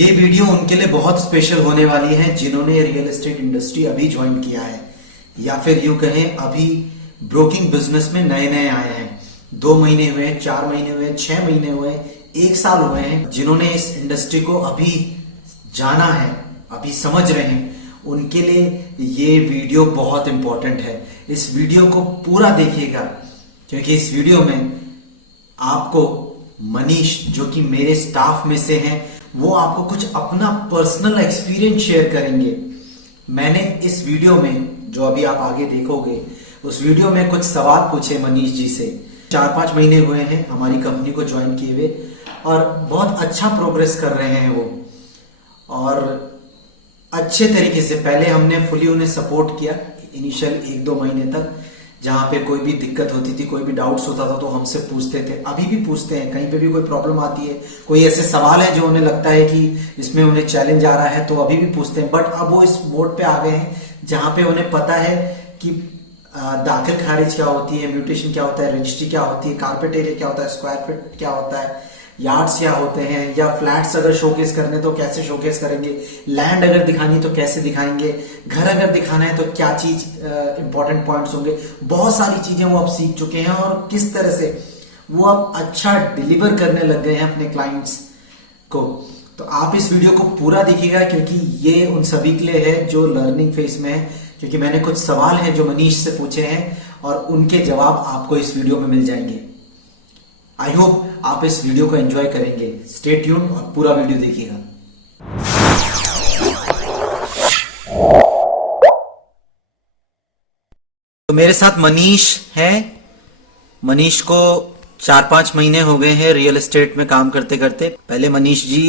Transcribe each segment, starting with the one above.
ये वीडियो उनके लिए बहुत स्पेशल होने वाली है जिन्होंने रियल एस्टेट इंडस्ट्री अभी ज्वाइन किया है या फिर यूं कहें अभी ब्रोकिंग बिजनेस में नए नए आए हैं। 2 महीने हुए, 4 महीने हुए, 6 महीने हुए, 1 साल हुए हैं, जिन्होंने इस इंडस्ट्री को अभी जाना है, अभी समझ रहे हैं, उनके लिए ये वीडियो बहुत इंपॉर्टेंट है। इस वीडियो को पूरा देखिएगा क्योंकि इस वीडियो में आपको मनीष, जो कि मेरे स्टाफ में से हैं, वो आपको कुछ अपना पर्सनल एक्सपीरियंस शेयर करेंगे। मैंने इस वीडियो में, जो अभी आप आगे देखोगे, उस वीडियो में कुछ सवाल पूछे मनीष जी से। 4-5 महीने हुए हैं हमारी कंपनी को ज्वाइन किए हुए और बहुत अच्छा प्रोग्रेस कर रहे हैं वो, और अच्छे तरीके से। पहले हमने फुली उन्हें सपोर्ट किया इनिशियल 1-2 महीने तक। जहां पे कोई भी दिक्कत होती थी, कोई भी डाउट्स होता था तो हमसे पूछते थे, अभी भी पूछते हैं। कहीं पे भी कोई प्रॉब्लम आती है, कोई ऐसे सवाल है जो उन्हें लगता है कि इसमें उन्हें चैलेंज आ रहा है, तो अभी भी पूछते हैं। बट अब वो इस मोड पे आ गए हैं जहां पे उन्हें पता है कि दाखिल खारिज क्या होती है, म्यूटेशन क्या होता है, रजिस्ट्री क्या होती है, कारपेट एरिया क्या होता है, स्क्वायर फीट क्या होता है, यार्ड्स क्या होते हैं, या फ्लैट्स अगर शोकेस करने तो कैसे शोकेस करेंगे, लैंड अगर दिखानी तो कैसे दिखाएंगे, घर अगर दिखाना है तो क्या चीज इंपॉर्टेंट पॉइंट्स होंगे। बहुत सारी चीजें वो अब सीख चुके हैं और किस तरह से वो अब अच्छा डिलीवर करने लग गए हैं अपने क्लाइंट्स को। तो आप इस वीडियो को पूरा देखिएगा क्योंकि ये उन सभी के लिए है जो लर्निंग फेज में है। क्योंकि मैंने कुछ सवाल हैं जो मनीष से पूछे हैं और उनके जवाब आपको इस वीडियो में मिल जाएंगे। आई होप आप इस वीडियो को एंजॉय करेंगे। स्टे ट्यून और पूरा वीडियो देखिएगा। तो मेरे साथ मनीष है। मनीष को 4-5 महीने हो गए हैं रियल एस्टेट में काम करते करते। पहले Manish ji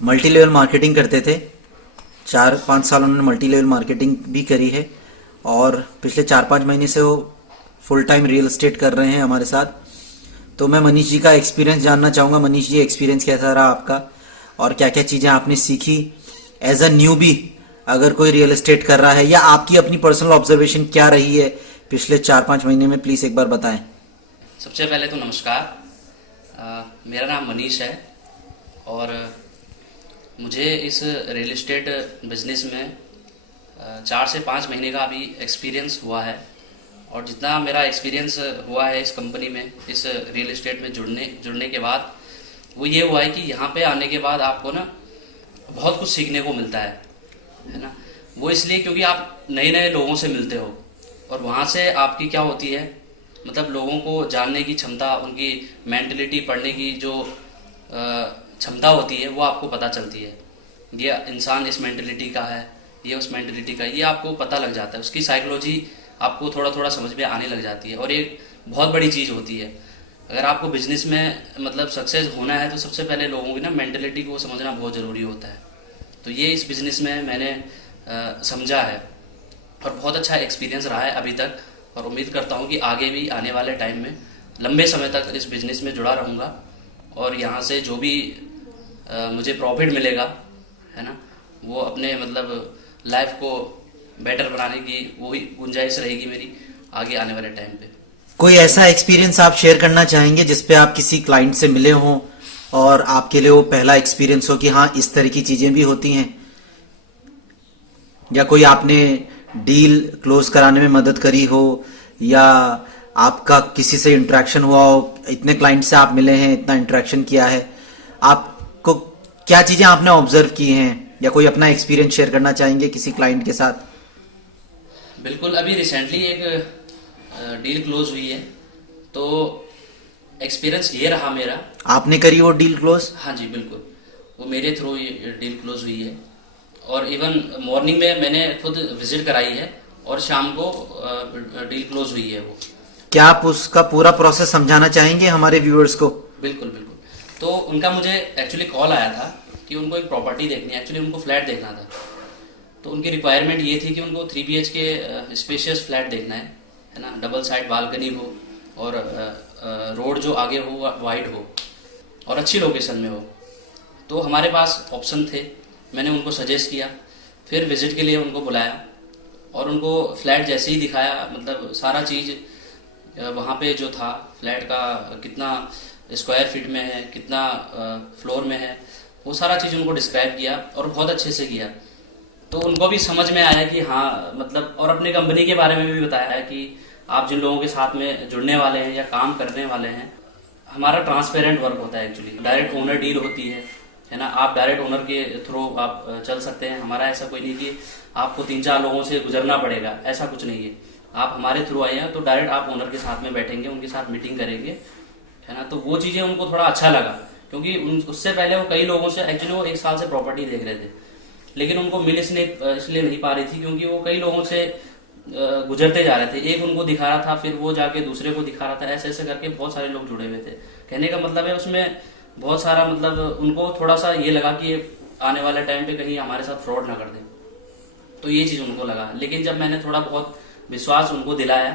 multi level marketing करते थे। 4-5 साल उन्होंने मल्टी लेवल मार्केटिंग भी करी है और पिछले 4-5 महीने से वो फुल टाइम रियल एस्टेट कर रहे हैं हमारे साथ। तो मैं मनीष जी का एक्सपीरियंस जानना चाहूँगा। मनीष जी, एक्सपीरियंस कैसा रहा आपका और क्या क्या चीज़ें आपने सीखी एज अ न्यूबी, अगर कोई रियल एस्टेट कर रहा है, या आपकी अपनी पर्सनल ऑब्जर्वेशन क्या रही है पिछले 4-5 महीने में, प्लीज़ एक बार बताएं। सबसे पहले तो नमस्कार। मेरा नाम मनीष है और मुझे इस रियल एस्टेट बिजनेस में 4 से 5 महीने का अभी एक्सपीरियंस हुआ है। और जितना मेरा एक्सपीरियंस हुआ है इस कंपनी में, इस रियल एस्टेट में जुड़ने के बाद, वो ये हुआ है कि यहाँ पे आने के बाद आपको ना बहुत कुछ सीखने को मिलता है ना। वो इसलिए क्योंकि आप नए नए लोगों से मिलते हो और वहाँ से आपकी क्या होती है, मतलब लोगों को जानने की क्षमता, उनकी मेंटलिटी पढ़ने की जो क्षमता होती है वो आपको पता चलती है। ये इंसान इस मेंटलिटी का है, ये उस मेंटलिटी का, ये आपको पता लग जाता है। उसकी साइकोलॉजी आपको थोड़ा थोड़ा समझ में आने लग जाती है और ये बहुत बड़ी चीज़ होती है। अगर आपको बिजनेस में मतलब सक्सेस होना है तो सबसे पहले लोगों की ना मेंटलिटी को समझना बहुत ज़रूरी होता है। तो ये इस बिज़नेस में मैंने समझा है और बहुत अच्छा एक्सपीरियंस रहा है अभी तक। और उम्मीद करता हूँ कि आगे भी आने वाले टाइम में लंबे समय तक इस बिज़नेस में जुड़ा रहूँगा और यहाँ से जो भी मुझे प्रॉफिट मिलेगा, है ना, वो अपने मतलब लाइफ को बेटर बनाने की वही गुंजाइश रहेगी मेरी आगे आने वाले टाइम पे। कोई ऐसा एक्सपीरियंस आप शेयर करना चाहेंगे जिसपे आप किसी क्लाइंट से मिले हों और आपके लिए वो पहला एक्सपीरियंस हो कि हाँ, इस तरह की चीजें भी होती हैं, या कोई आपने डील क्लोज कराने में मदद करी हो, या आपका किसी से इंटरेक्शन हुआ हो, इतने क्लाइंट से आप मिले हैं, इतना इंटरेक्शन किया है, आपको क्या चीजें आपने ऑब्जर्व की हैं, या कोई अपना एक्सपीरियंस शेयर करना चाहेंगे किसी क्लाइंट के साथ? बिल्कुल, अभी रिसेंटली एक डील क्लोज हुई है, तो एक्सपीरियंस ये रहा मेरा। आपने करी वो डील क्लोज? हाँ जी, बिल्कुल, वो मेरे थ्रू ये डील क्लोज हुई है। और इवन मॉर्निंग में मैंने खुद विजिट कराई है और शाम को डील क्लोज हुई है वो। क्या आप उसका पूरा प्रोसेस समझाना चाहेंगे हमारे व्यूअर्स को? बिल्कुल बिल्कुल। तो उनका मुझे एक्चुअली कॉल आया था कि उनको एक प्रॉपर्टी देखनी है, एक्चुअली उनको फ्लैट देखना था। तो उनकी रिक्वायरमेंट ये थी कि उनको 3 BHK स्पेशियस फ्लैट देखना है ना, डबल साइड बालकनी हो और रोड जो आगे हो वाइड हो और अच्छी लोकेशन में हो। तो हमारे पास ऑप्शन थे, मैंने उनको सजेस्ट किया, फिर विजिट के लिए उनको बुलाया और उनको फ्लैट जैसे ही दिखाया, मतलब सारा चीज़ वहाँ पे जो था, फ्लैट का कितना स्क्वायर फीट में है, कितना फ्लोर में है, वो सारा चीज़ उनको डिस्क्राइब किया और बहुत अच्छे से किया। तो उनको भी समझ में आया कि हाँ मतलब, और अपनी कंपनी के बारे में भी बताया है कि आप जिन लोगों के साथ में जुड़ने वाले हैं या काम करने वाले हैं, हमारा ट्रांसपेरेंट वर्क होता है एक्चुअली। डायरेक्ट ओनर डील होती है ना, आप डायरेक्ट ओनर के थ्रू आप चल सकते हैं। हमारा ऐसा कोई नहीं कि आपको 3-4 लोगों से गुजरना पड़ेगा, ऐसा कुछ नहीं है। आप हमारे थ्रू आए हैं तो डायरेक्ट आप ओनर के साथ में बैठेंगे, उनके साथ मीटिंग करेंगे, है ना। तो वो चीज़ें उनको थोड़ा अच्छा लगा, क्योंकि उससे पहले वो कई लोगों से एक्चुअली वो 1 साल से प्रॉपर्टी देख रहे थे, लेकिन उनको मिल इसलिए नहीं पा रही थी क्योंकि वो कई लोगों से गुजरते जा रहे थे। एक उनको दिखा रहा था, फिर वो जाके दूसरे को दिखा रहा था, ऐसे ऐसे करके बहुत सारे लोग जुड़े हुए थे। कहने का मतलब है उसमें बहुत सारा मतलब उनको थोड़ा सा ये लगा कि आने वाले टाइम पे कहीं हमारे साथ फ्रॉड ना कर दे, तो ये चीज़ उनको लगा। लेकिन जब मैंने थोड़ा बहुत विश्वास उनको दिलाया,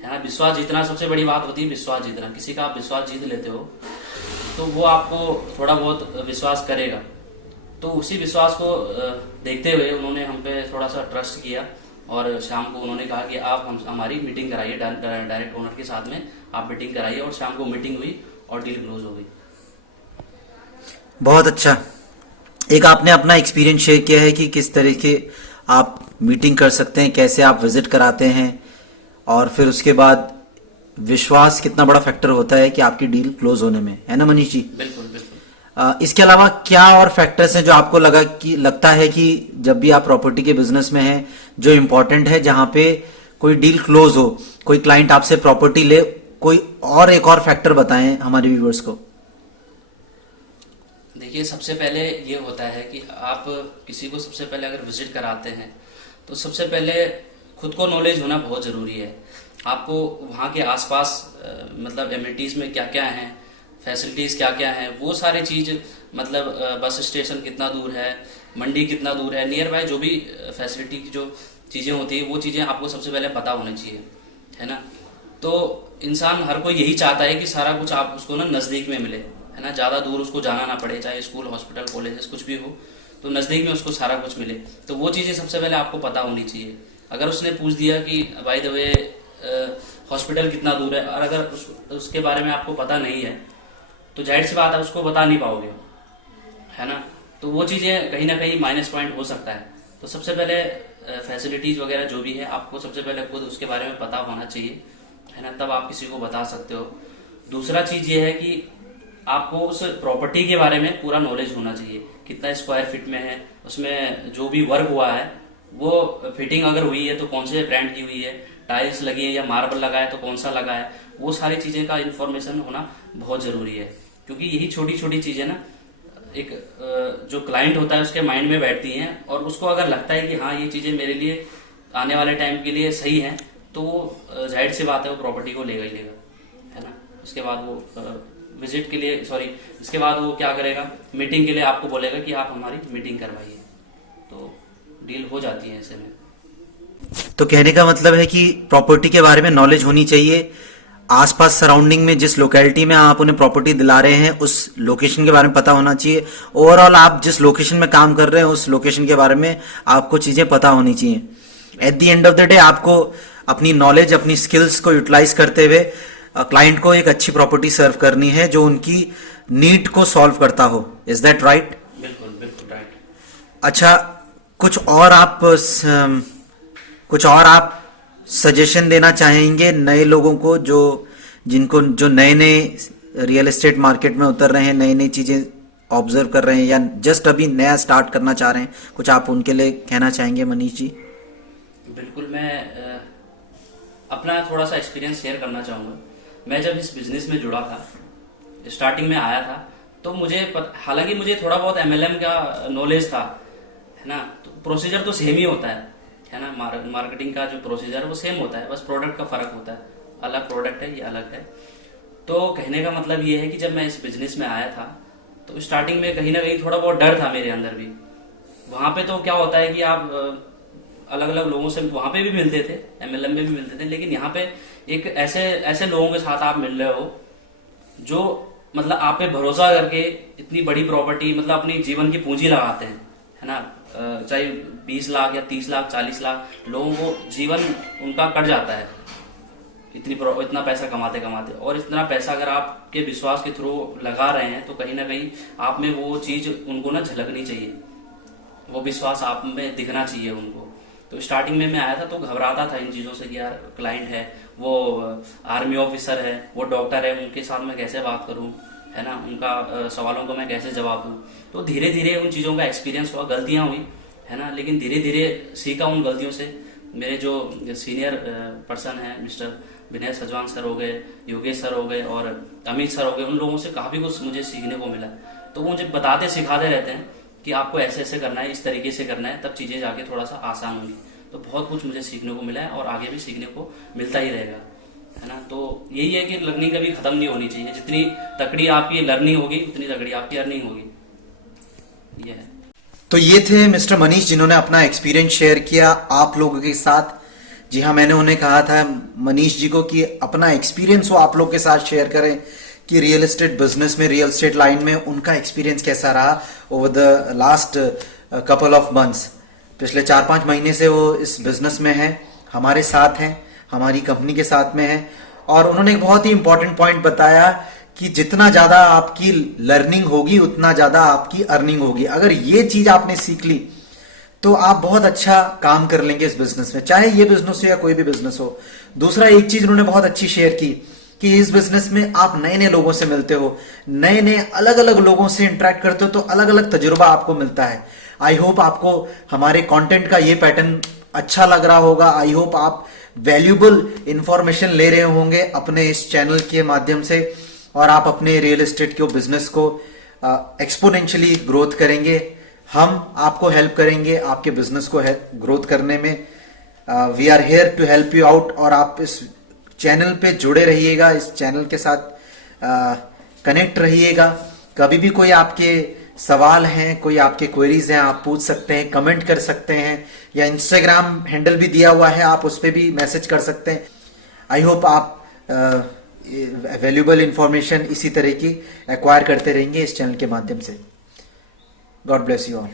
है ना, विश्वास जीतना सबसे बड़ी बात होती है। विश्वास जीतना, किसी का आप विश्वास जीत लेते हो तो वो आपको थोड़ा बहुत विश्वास करेगा। तो उसी विश्वास को देखते हुए उन्होंने हम पे थोड़ा सा ट्रस्ट किया और शाम को उन्होंने कहा कि आप हमारी मीटिंग कराइए, डायरेक्ट ओनर के साथ में आप मीटिंग कराइए। और शाम को मीटिंग हुई और डील क्लोज हो गई। बहुत अच्छा। एक आपने अपना एक्सपीरियंस शेयर किया है कि किस तरीके आप मीटिंग कर सकते हैं, कैसे आप विजिट कराते हैं, और फिर उसके बाद विश्वास कितना बड़ा फैक्टर होता है कि आपकी डील क्लोज होने में, है ना मनीष जी? बिल्कुल बिल्कुल। इसके अलावा क्या और फैक्टर्स हैं जो आपको लगता है कि जब भी आप प्रॉपर्टी के बिजनेस में हैं, जो इम्पोर्टेंट है, जहां पे कोई डील क्लोज हो, कोई क्लाइंट आपसे प्रॉपर्टी ले, कोई और एक और फैक्टर बताएं हमारे व्यूवर्स को। देखिए, सबसे पहले ये होता है कि आप किसी को सबसे पहले अगर विजिट कराते हैं तो सबसे पहले खुद को नॉलेज होना बहुत ज़रूरी है। आपको वहाँ के आसपास मतलब एमिनिटीज़ में क्या क्या हैं, फैसिलिटीज़ क्या क्या हैं, वो सारी चीज़ मतलब बस स्टेशन कितना दूर है, मंडी कितना दूर है, नियर बाय जो भी फैसिलिटी की जो चीज़ें होती हैं वो चीज़ें आपको सबसे पहले पता होनी चाहिए, है ना। तो इंसान हर कोई यही चाहता है कि सारा कुछ आप उसको ना नज़दीक में मिले, है ना, ज़्यादा दूर उसको जाना ना पड़े, चाहे स्कूल, हॉस्पिटल, कॉलेजेस कुछ भी हो, तो नज़दीक में उसको सारा कुछ मिले। तो वो चीज़ें सबसे पहले आपको पता होनी चाहिए। अगर उसने पूछ दिया कि बाय द वे हॉस्पिटल कितना दूर है, और अगर उसके बारे में आपको पता नहीं है तो जाहिर सी बात है उसको बता नहीं पाओगे, है ना। तो वो चीज़ें कहीं ना कहीं माइनस पॉइंट हो सकता है। तो सबसे पहले फैसिलिटीज़ वगैरह जो भी है आपको सबसे पहले खुद उसके बारे में पता होना चाहिए, है ना, तब आप किसी को बता सकते हो। दूसरा चीज़ ये है कि आपको उस प्रॉपर्टी के बारे में पूरा नॉलेज होना चाहिए, कितना स्क्वायर फीट में है, उसमें जो भी वर्क हुआ है वो फिटिंग अगर हुई है तो कौन से ब्रांड की हुई है, टाइल्स लगी है या मार्बल लगा है तो कौन सा लगा है, वो सारी चीज़ें का इन्फॉर्मेशन होना बहुत ज़रूरी है। क्योंकि यही छोटी छोटी चीज़ें ना एक जो क्लाइंट होता है उसके माइंड में बैठती हैं, और उसको अगर लगता है कि हाँ ये चीज़ें मेरे लिए आने वाले टाइम के लिए सही हैं, तो वो जाहिर सी बात है वो प्रॉपर्टी को लेगा ही लेगा, है ना। उसके बाद वो विजिट के लिए इसके बाद वो क्या करेगा, मीटिंग के लिए आपको बोलेगा कि आप हमारी मीटिंग करवाइए, तो डील हो जाती है ऐसे में। तो कहने का मतलब है कि प्रॉपर्टी के बारे में नॉलेज होनी चाहिए, आसपास सराउंडिंग में जिस लोकेलिटी में आप उन्हें प्रॉपर्टी दिला रहे हैं उस लोकेशन के बारे में पता होना चाहिए। ओवरऑल आप जिस लोकेशन में काम कर रहे हैं उस लोकेशन के बारे में आपको चीजें पता होनी चाहिए। At the end of the day आपको अपनी नॉलेज, अपनी स्किल्स को यूटिलाइज करते हुए क्लाइंट को एक अच्छी प्रॉपर्टी सर्व करनी है जो उनकी नीड को सॉल्व करता हो। Is that right? बिल्कुल बिल्कुल राइट। अच्छा, कुछ और आप सजेशन देना चाहेंगे नए लोगों को जो नए नए रियल एस्टेट मार्केट में उतर रहे हैं, नई नई चीजें ऑब्जर्व कर रहे हैं, या जस्ट अभी नया स्टार्ट करना चाह रहे हैं, कुछ आप उनके लिए कहना चाहेंगे मनीष जी? बिल्कुल, मैं अपना थोड़ा सा एक्सपीरियंस शेयर करना चाहूँगा। मैं जब इस बिजनेस में जुड़ा था, स्टार्टिंग में आया था, तो हालांकि मुझे थोड़ा बहुत MLM का नॉलेज था, है ना। तो प्रोसीजर तो सेम ही होता है ना, मार्केटिंग का जो प्रोसीजर वो सेम होता है, बस प्रोडक्ट का फर्क होता है, अलग प्रोडक्ट है, ये अलग है। तो कहने का मतलब ये है कि जब मैं इस बिजनेस में आया था तो स्टार्टिंग में कहीं ना कहीं थोड़ा बहुत डर था मेरे अंदर भी। वहाँ पे तो क्या होता है कि आप अलग अलग लोगों से वहाँ पे भी मिलते थे, MLM में भी मिलते थे, लेकिन यहाँ पे एक ऐसे लोगों के साथ आप मिल रहे हो जो मतलब आप पे भरोसा करके इतनी बड़ी प्रॉपर्टी, मतलब अपनी जीवन की पूंजी लगाते हैं, है ना। चाहे 20 लाख या 30 लाख 40 लाख लोगों को जीवन उनका कट जाता है, इतना पैसा कमाते कमाते, और इतना पैसा अगर आपके विश्वास के थ्रू लगा रहे हैं तो कहीं ना कहीं आप में वो चीज उनको ना झलकनी चाहिए, वो विश्वास आप में दिखना चाहिए उनको। तो स्टार्टिंग में मैं आया था तो घबराता था इन चीज़ों से कि यार क्लाइंट है, वो आर्मी ऑफिसर है, वो डॉक्टर है, उनके साथ मैं कैसे बात करूं, है ना, उनका सवालों को मैं कैसे जवाब दूं। तो धीरे धीरे उन चीज़ों का एक्सपीरियंस हुआ, गलतियां हुई, है ना, लेकिन धीरे धीरे सीखा उन गलतियों से। मेरे जो सीनियर पर्सन है मिस्टर विनय सजवान सर हो गए, योगेश सर हो गए और अमित सर हो गए, उन लोगों से काफ़ी कुछ मुझे सीखने को मिला। तो वो मुझे बताते सिखाते रहते हैं कि आपको ऐसे ऐसे करना है, इस तरीके से करना है, तब चीज़ें जाके थोड़ा सा आसान होंगी। तो बहुत कुछ मुझे सीखने को मिला है और आगे भी सीखने को मिलता ही रहेगा, है ना। तो यही है कि लर्निंग कभी खत्म नहीं होनी चाहिए, जितनी तकड़ी आपकी लर्निंग होगी उतनी तकड़ी आपकी अर्निंग होगी, ये है। तो ये थे मिस्टर मनीष जिन्होंने अपना एक्सपीरियंस शेयर किया आप लोगों के साथ। जी हाँ, मैंने उन्हें कहा था मनीष जी को कि अपना एक्सपीरियंस वो आप लोग के साथ शेयर करें कि रियल एस्टेट बिजनेस में, रियल एस्टेट लाइन में उनका एक्सपीरियंस कैसा रहा over the last couple of months. पिछले 4-5 महीने से वो इस बिजनेस में है, हमारे साथ हैं, हमारी कंपनी के साथ में है। और उन्होंने एक बहुत ही इंपॉर्टेंट पॉइंट बताया कि जितना ज्यादा आपकी लर्निंग होगी उतना ज्यादा आपकी अर्निंग होगी। अगर ये चीज आपने सीख ली तो आप बहुत अच्छा काम कर लेंगे इस बिजनेस में, चाहे ये बिजनेस हो या कोई भी बिजनेस हो। दूसरा एक चीज उन्होंने बहुत अच्छी शेयर की कि इस बिजनेस में आप नए नए लोगों से मिलते हो, नए नए अलग अलग लोगों से इंटरेक्ट करते हो, तो अलग अलग तजुर्बा आपको मिलता है। आई होप आपको हमारे कंटेंट का ये पैटर्न अच्छा लग रहा होगा। आई होप आप वैल्यूबल इंफॉर्मेशन ले रहे होंगे अपने इस चैनल के माध्यम से और आप अपने रियल एस्टेट के बिजनेस को एक्सपोनेंशियली ग्रोथ करेंगे। हम आपको हेल्प करेंगे आपके बिजनेस को ग्रोथ करने में। We are here to help you out. और आप इस चैनल पे जुड़े रहिएगा, इस चैनल के साथ कनेक्ट रहिएगा। कभी भी कोई आपके सवाल हैं, कोई आपके क्वेरीज हैं, आप पूछ सकते हैं, कमेंट कर सकते हैं, या इंस्टाग्राम हैंडल भी दिया हुआ है, आप उस पर भी मैसेज कर सकते हैं। आई होप आप वैल्यूबल इंफॉर्मेशन इसी तरह की एक्वायर करते रहेंगे इस चैनल के माध्यम से। God bless you all.